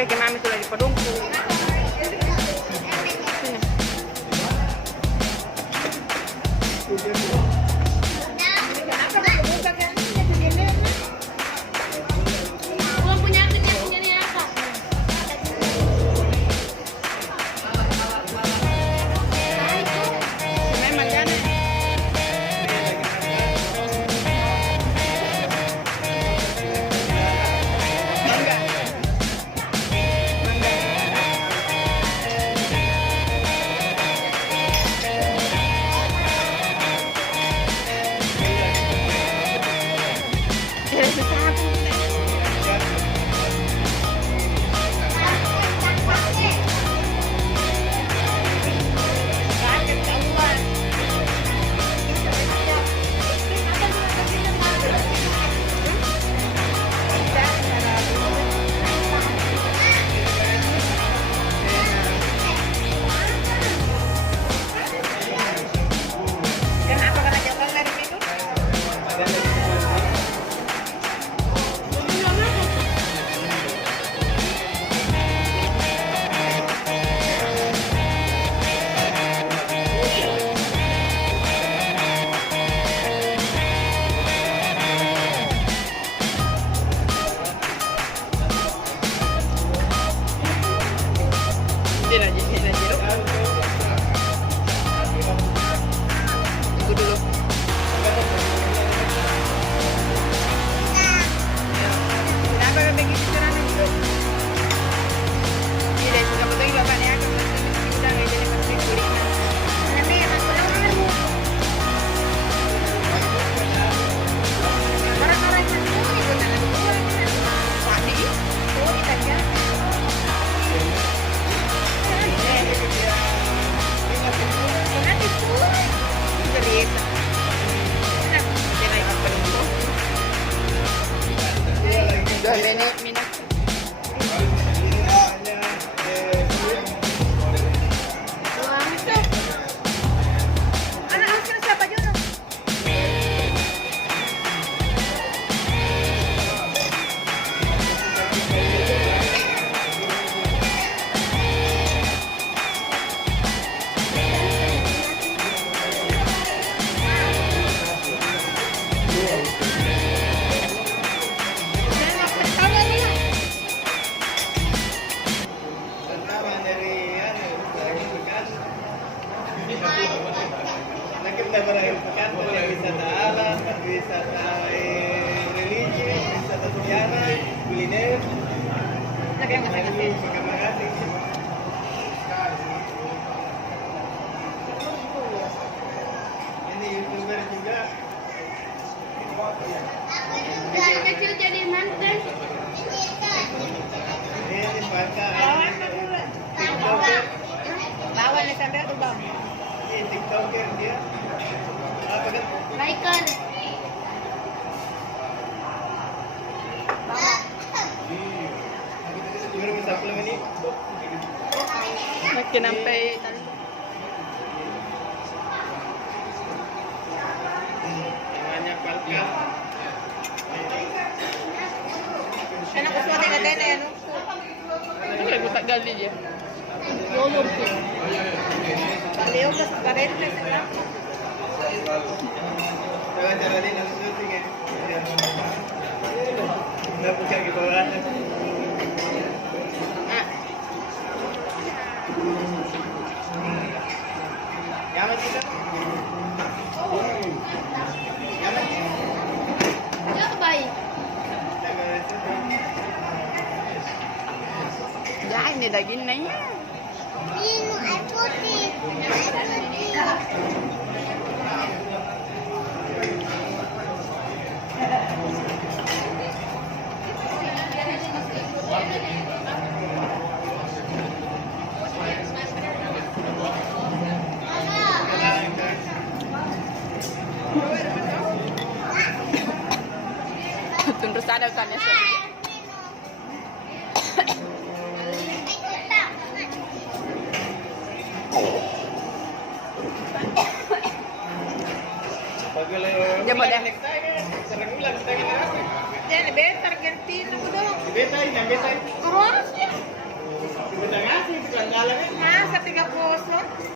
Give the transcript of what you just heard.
deh ke mami tuh lagi pedungku. Wisata alam, wisata religi, wisata sejarah, kuliner. Ini YouTuber juga. Kecil jadi mantan. Ini Barca. Lawan nih sampai tuh bang. Ini TikToker dia. Apa kan? Biker. Siguro may supplement ini. Makin sampai tadi. Namanya Barca. Enak ko suwate nga din eh. Ano kaya gutak gali dia? Yolong ko. Baliw ka sa rin na sila. Cara ini harus syuting ya. Nggak buka di bawah. Yaman kita. Yaman. Ya baik. Ya ini daging na yan. Ini air putih. Terus ada kan ya. Dia boleh. Serang ulang kita gini. Beta Argentina ko daw. Betay, na betay. Karoon siya.